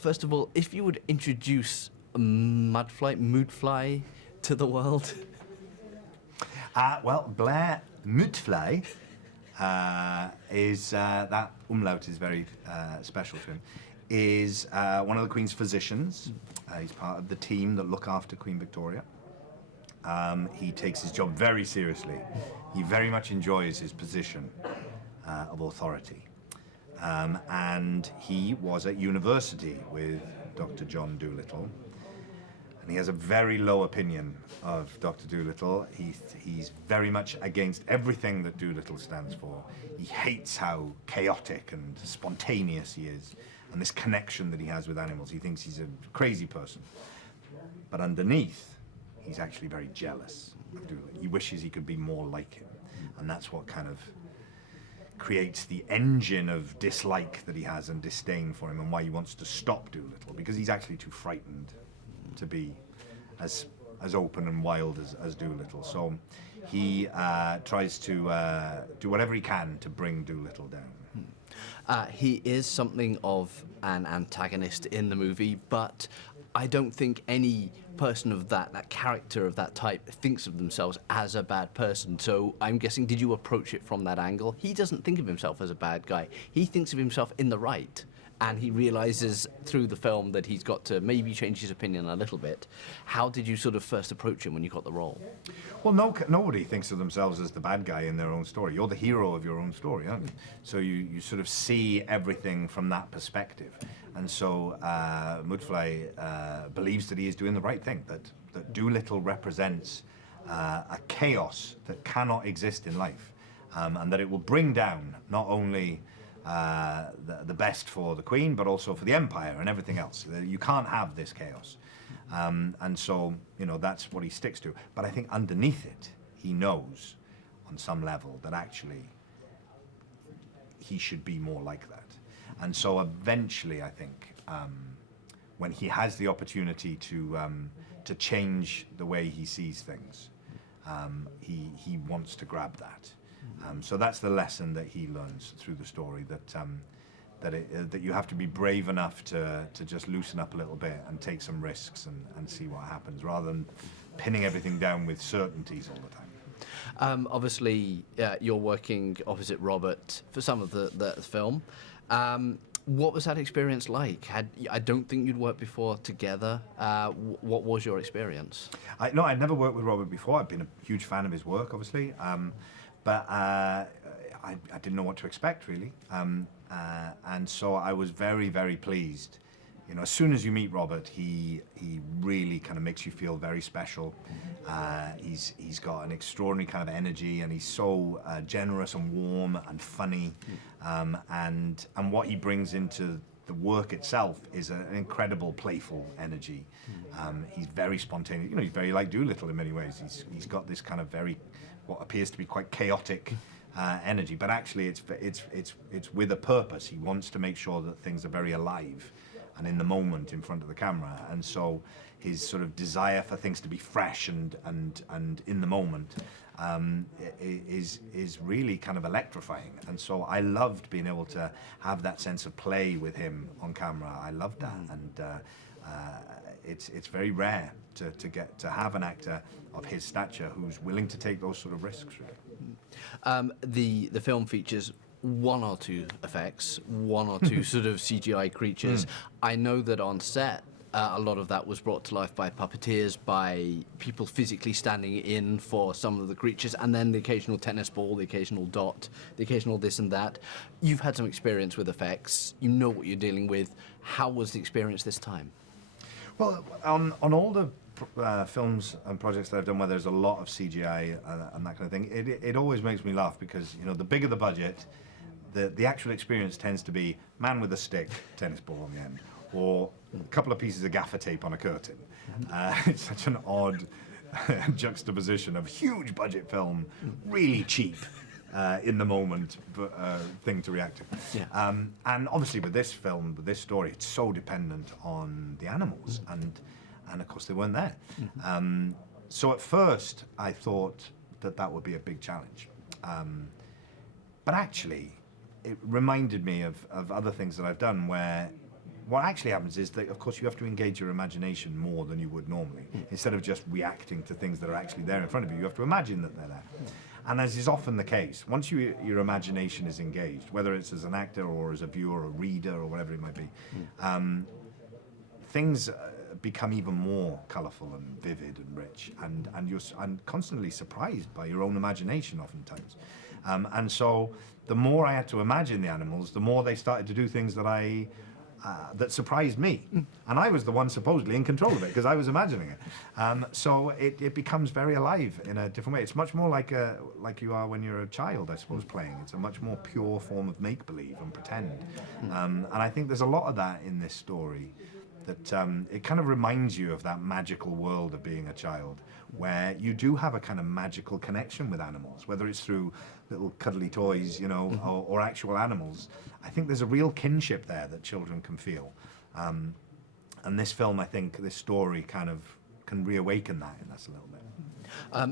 first of all, if you would introduce a moodfly to the world. Well, Blair Moodfly is, that umlaut is very special to him, is one of the Queen's physicians. He's part of the team that look after Queen Victoria. He takes his job very seriously. He very much enjoys his position of authority. And he was at university with Dr. John Dolittle. And he has a very low opinion of Dr. Dolittle. He's very much against everything that Dolittle stands for. He hates how chaotic and spontaneous he is, and this connection that he has with animals. He thinks he's a crazy person. But underneath, he's actually very jealous of Dolittle. He wishes he could be more like him. And that's what kind of creates the engine of dislike that he has and disdain for him, and why he wants to stop Dolittle, because he's actually too frightened to be as open and wild as Dolittle. So he tries to do whatever he can to bring Dolittle down. He is something of an antagonist in the movie, but I don't think any person of that character of that type thinks of themselves as a bad person. So I'm guessing, did you approach it from that angle? He doesn't think of himself as a bad guy. He thinks of himself in the right. And he realizes through the film that he's got to maybe change his opinion a little bit. How did you sort of first approach him when you got the role? Well, nobody thinks of themselves as the bad guy in their own story. You're the hero of your own story, aren't you? So you sort of see everything from that perspective. And so Moodfly believes that he is doing the right thing, that Dolittle represents a chaos that cannot exist in life, and that it will bring down not only the best for the Queen, but also for the Empire and everything else. You can't have this chaos. And so, you know, that's what he sticks to. But I think underneath it, he knows on some level that actually he should be more like that. And so eventually, I think, when he has the opportunity to change the way he sees things, he wants to grab that. So that's the lesson that he learns through the story, that you have to be brave enough to just loosen up a little bit and take some risks and see what happens, rather than pinning everything down with certainties all the time. Obviously, you're working opposite Robert for some of the film. What was that experience like? I don't think you'd worked before together. What was your experience? No, I'd never worked with Robert before. I'd been a huge fan of his work, obviously. But I didn't know what to expect, really. And so I was very, very pleased. You know, as soon as you meet Robert, he really kind of makes you feel very special. He's got an extraordinary kind of energy, and he's so generous and warm and funny. And what he brings into the work itself is an incredible, playful energy. He's very spontaneous. You know, he's very like Dolittle in many ways. He's got this kind of very, what appears to be quite chaotic energy, but actually it's with a purpose. He wants to make sure that things are very alive and in the moment in front of the camera, and so his sort of desire for things to be fresh and in the moment is really kind of electrifying. And so I loved being able to have that sense of play with him on camera. I loved that, and it's very rare to get to have an actor of his stature who's willing to take those sort of risks, really. The film features one or two effects, one or two sort of CGI creatures. I know that on set, a lot of that was brought to life by puppeteers, by people physically standing in for some of the creatures, and then the occasional tennis ball, the occasional dot, the occasional this and that. You've had some experience with effects. You know what you're dealing with. How was the experience this time? Well, on all the films and projects that I've done where there's a lot of CGI and that kind of thing, it always makes me laugh, because, you know, the bigger the budget, the actual experience tends to be man with a stick, tennis ball on the end, or a couple of pieces of gaffer tape on a curtain. It's such an odd juxtaposition of huge budget film, really cheap, in the moment, thing to react to. Yeah. And obviously with this film, with this story, it's so dependent on the animals, and of course they weren't there. So at first I thought that would be a big challenge. But actually, it reminded me of other things that I've done where what actually happens is that, of course, you have to engage your imagination more than you would normally. Instead of just reacting to things that are actually there in front of you, you have to imagine that they're there. And as is often the case, once your imagination is engaged, whether it's as an actor or as a viewer or reader or whatever it might be, things become even more colourful and vivid and rich, and you're constantly surprised by your own imagination oftentimes. And so the more I had to imagine the animals, the more they started to do things that that surprised me. And I was the one supposedly in control of it because I was imagining it. So it becomes very alive in a different way. It's much more like you are when you're a child, I suppose, playing. It's a much more pure form of make-believe and pretend. And I think there's a lot of that in this story, that it kind of reminds you of that magical world of being a child, where you do have a kind of magical connection with animals, whether it's through little cuddly toys, you know, or actual animals. I think there's a real kinship there that children can feel. And this film, I think, this story kind of can reawaken that in us a little bit.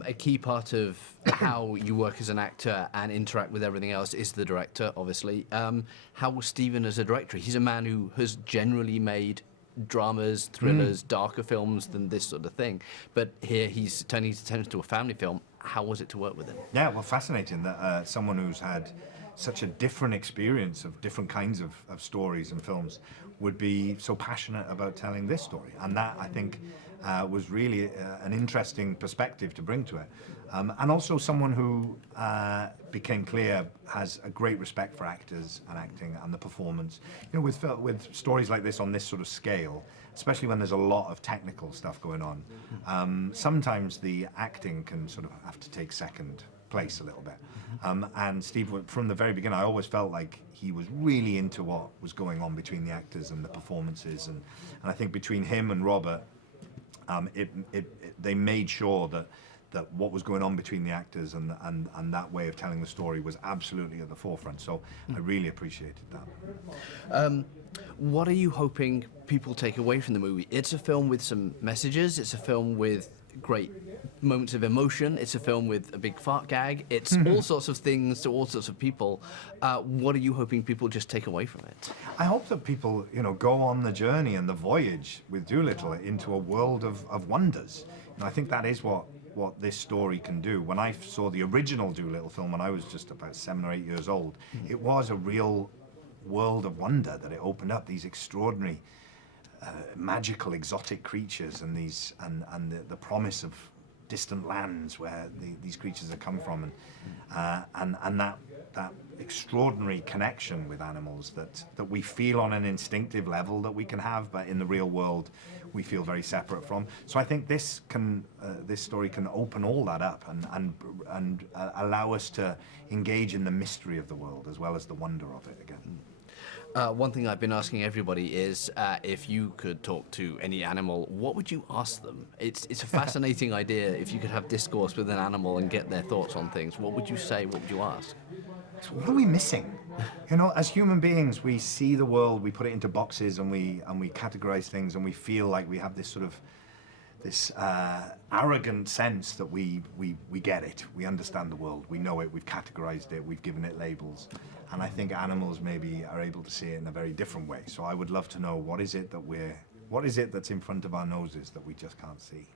A key part of how you work as an actor and interact with everything else is the director, obviously. How was Stephen as a director? He's a man who has generally made dramas, thrillers, darker films than this sort of thing. But here he's turning his attention to a family film. How was it to work with him? Yeah, well, fascinating that someone who's had such a different experience of different kinds of stories and films would be so passionate about telling this story. And that, I think, was really an interesting perspective to bring to it. And also someone who became clear has a great respect for actors and acting and the performance. You know, with stories like this on this sort of scale, especially when there's a lot of technical stuff going on, sometimes the acting can sort of have to take second place a little bit. And Steve, from the very beginning, I always felt like he was really into what was going on between the actors and the performances. And I think between him and Robert, they made sure that what was going on between the actors and that way of telling the story was absolutely at the forefront. So I really appreciated that. What are you hoping people take away from the movie? It's a film with some messages. It's a film with great moments of emotion. It's a film with a big fart gag. It's all sorts of things to all sorts of people. What are you hoping people just take away from it? I hope that people, you know, go on the journey and the voyage with Dolittle into a world of wonders. And I think that is what this story can do. When I saw the original Dolittle film when I was just about 7 or 8 years old, it was a real world of wonder that it opened up, these extraordinary magical exotic creatures and these and the promise of distant lands where these creatures have come from, and that extraordinary connection with animals that we feel on an instinctive level that we can have, but in the real world we feel very separate from. So I think this story can open all that up and allow us to engage in the mystery of the world as well as the wonder of it again. One thing I've been asking everybody is, if you could talk to any animal, what would you ask them? It's a fascinating idea. If you could have discourse with an animal and get their thoughts on things, what would you say? What would you ask? So what are we missing? You know, as human beings, we see the world, we put it into boxes, and we categorize things, and we feel like we have this sort of arrogant sense that we get it, we understand the world, we know it, we've categorized it, we've given it labels. And I think animals maybe are able to see it in a very different way. So I would love to know, what is it that's in front of our noses that we just can't see?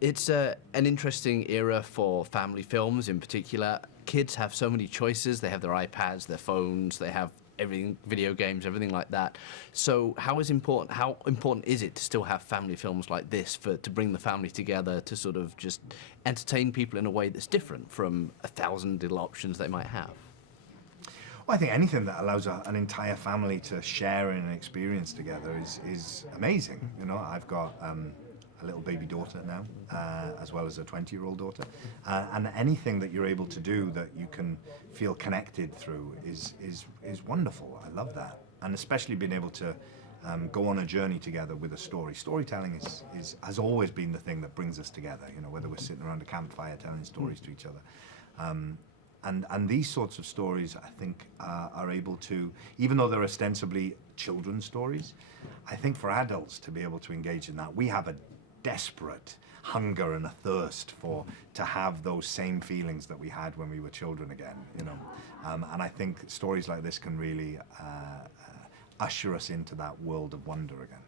It's an interesting era for family films in particular. Kids have so many choices. They have their iPads, their phones, they have everything, video games, everything like that. So how important is it to still have family films like this to bring the family together, to sort of just entertain people in a way that's different from 1,000 little options they might have? Well, I think anything that allows an entire family to share in an experience together is amazing. You know, I've got a little baby daughter now, as well as a 20-year-old daughter, and anything that you're able to do that you can feel connected through is wonderful. I love that, and especially being able to go on a journey together with a story. Storytelling has always been the thing that brings us together. You know, whether we're sitting around a campfire telling stories to each other. And these sorts of stories, I think, are able to, even though they're ostensibly children's stories, I think for adults to be able to engage in that, we have a desperate hunger and a thirst to have those same feelings that we had when we were children again, you know. And I think stories like this can really usher us into that world of wonder again.